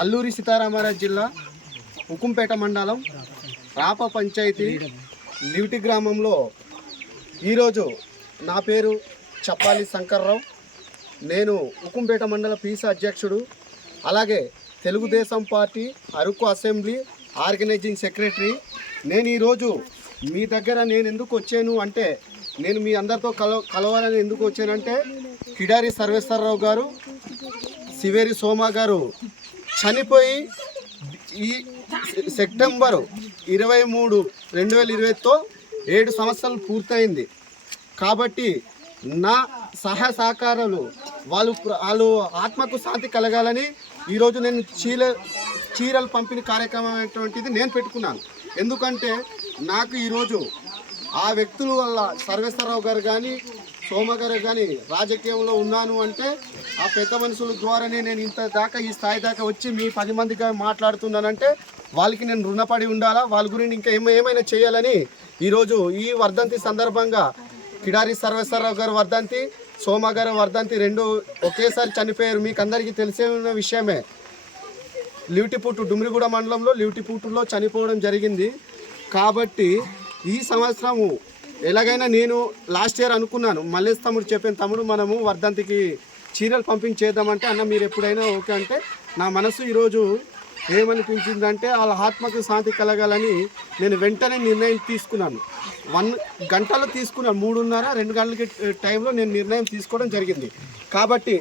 అల్లూరి సీతారామరాజు జిల్లా ఉకుంపేట మండలం రాప పంచాయతీ లివిటి గ్రామంలో ఈరోజు నా పేరు చప్పాలి శంకర్రావు. నేను ఉకుంపేట మండల పీసీ అధ్యక్షుడు. అలాగే Telugu Desam party Araku assembly organizing secretary. నేను ఈరోజు మీ దగ్గర నేను ఎందుకు వచ్చాను అంటే నేను మీ అందరితో కల కలవాలని ఎందుకు వచ్చానంటే కిడారి సర్వేశ్వరరావు గారు శివేరి సోమ గారు చనిపోయి ఈ సెప్టెంబరు ఇరవై మూడు రెండు వేల ఇరవైతో ఏడు సంవత్సరాలు పూర్తయింది. కాబట్టి నా సహాయ సహకారాలు వాళ్ళు వాళ్ళు ఆత్మకు శాంతి కలగాలని ఈరోజు నేను చీల చీరలు పంపిణీ కార్యక్రమం అనేటువంటిది నేను పెట్టుకున్నాను. ఎందుకంటే నాకు ఈరోజు ఆ వ్యక్తుల వల్ల సర్వేశ్వరరావు గారు కానీ సోమ గారు కానీ రాజకీయంలో ఉన్నాను అంటే ఆ పెద్ద మనుషుల ద్వారానే నేను ఇంత దాకా ఈ స్థాయి దాకా వచ్చి మీ పది మందిగా మాట్లాడుతున్నానంటే వాళ్ళకి నేను రుణపడి ఉండాలా? వాళ్ళ గురించి ఇంకా ఏమ ఏమైనా చేయాలని ఈరోజు ఈ వర్ధంతి సందర్భంగా కిడారి సర్వేశ్వరరావు గారు వర్ధంతి సోమ గారు వర్ధంతి రెండు ఒకేసారి చనిపోయారు. మీకు అందరికీ తెలిసే ఉన్న విషయమే. లివిటిపుట్టు డుమ్రిగూడ మండలంలో లివిటిపుట్టులో చనిపోవడం జరిగింది. కాబట్టి ఈ సంవత్సరము ఎలాగైనా నేను లాస్ట్ ఇయర్ అనుకున్నాను. మల్లేష్ తమ్ముడు చెప్పిన తమ్ముడు మనము వర్ధంతికి చీరలు పంపించేద్దామంటే అన్న మీరు ఎప్పుడైనా ఓకే అంటే నా మనసు ఈరోజు ఏమనిపించిందంటే వాళ్ళ ఆత్మకు శాంతి కలగాలని నేను వెంటనే నిర్ణయం తీసుకున్నాను. వన్ గంటలో తీసుకున్నాను మూడున్నర రెండు గంటలకి టైంలో నేను నిర్ణయం తీసుకోవడం జరిగింది. కాబట్టి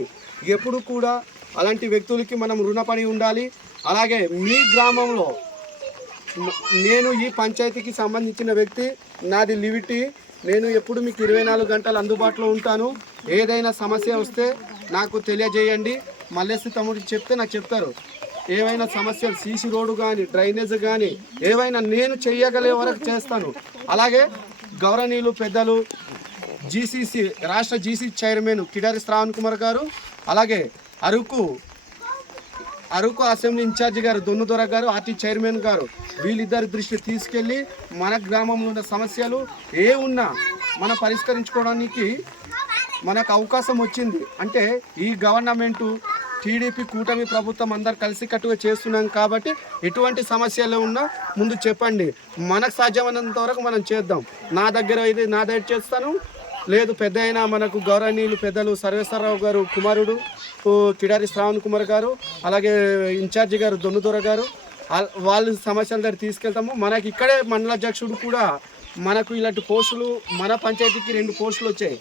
ఎప్పుడు కూడా అలాంటి వ్యక్తులకి మనం రుణపడి ఉండాలి. అలాగే మీ గ్రామంలో నేను ఈ పంచాయతీకి సంబంధించిన వ్యక్తి నాది లివిటీ. నేను ఎప్పుడు మీకు ఇరవై నాలుగు గంటలు అందుబాటులో ఉంటాను. ఏదైనా సమస్య వస్తే నాకు తెలియజేయండి. మల్లేసి తమ్ముడికి చెప్తే నాకు చెప్తారు. ఏవైనా సమస్యలు సీసీ రోడ్డు కానీ డ్రైనేజ్ కానీ ఏవైనా నేను చెయ్యగలే వరకు చేస్తాను. అలాగే గౌరవనీయులు పెద్దలు జీసీసీ రాష్ట్ర జీసీ చైర్మన్ కిడారి శ్రావణ్ కుమార్ గారు అలాగే అరకు అరకు అసెంబ్లీ ఇన్ఛార్జి గారు దొన్నుదొర గారు ఆర్టీ చైర్మన్ గారు వీళ్ళిద్దరి దృష్టి తీసుకెళ్ళి మన గ్రామంలో ఉన్న సమస్యలు ఏ ఉన్నా మనం పరిష్కరించుకోవడానికి మనకు అవకాశం వచ్చింది. అంటే ఈ గవర్నమెంటు టీడీపీ కూటమి ప్రభుత్వం అందరు కలిసికట్టుగా చేస్తున్నాం కాబట్టి ఎటువంటి సమస్యలు ఉన్నా ముందు చెప్పండి. మనకు సాధ్యమైనంత వరకు మనం చేద్దాం. నా దగ్గర ఇది నా దగ్గర చేస్తాను. లేదు పెద్ద అయినా మనకు గౌరవనీయులు పెద్దలు సర్వేశ్వరరావు గారు కుమారుడు కిడారి శ్రావణ్ కుమార్ గారు అలాగే ఇన్ఛార్జి గారు దొన్నుదొర గారు వాళ్ళ సమస్యల దగ్గర తీసుకెళ్తాము. మనకి ఇక్కడే మండలాధ్యక్షుడు కూడా మనకు ఇలాంటి పోస్టులు మన పంచాయతీకి రెండు పోస్టులు వచ్చాయి.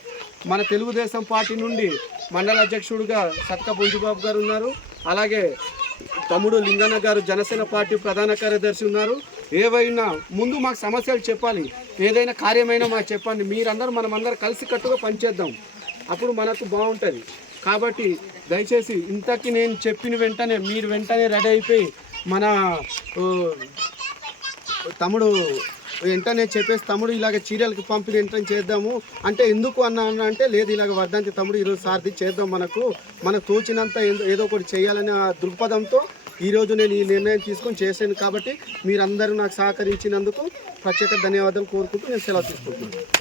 మన తెలుగుదేశం పార్టీ నుండి మండల అధ్యక్షుడిగా సత్క బుంజుబాబు గారు ఉన్నారు. అలాగే తమ్ముడు లింగన్న గారు జనసేన పార్టీ ప్రధాన కార్యదర్శి ఉన్నారు. ఏవైనా ముందు మాకు సమస్యలు చెప్పాలి. ఏదైనా కార్యమైనా మాకు చెప్పండి. మీరందరూ మనమందరం కలిసి కట్టుగా పనిచేద్దాం. అప్పుడు మనకు బాగుంటుంది. కాబట్టి దయచేసి ఇంతకి నేను చెప్పిన వెంటనే మీరు వెంటనే రెడీ అయిపోయి మన తమ్ముడు వెంటనే చెప్పేసి తమ్ముడు ఇలాగ చీరలకు పంపిణీ వెంటనే చేద్దాము. అంటే ఎందుకు అన్నా అన్న అంటే లేదు ఇలాగ వర్ధంతి తమ్ముడు ఈరోజు సార్ది చేద్దాం మనకు. మనకు తోచినంత ఏదో- ఏదో ఒకటి చేయాలనే దృక్పథంతో ఈరోజు నేను ఈ నిర్ణయం తీసుకొని చేశాను కాబట్టి మీరందరూ నాకు సహకరించినందుకు ప్రత్యేక ధన్యవాదాలు కోరుకుంటూ నేను సెలవు తీసుకుంటున్నాను.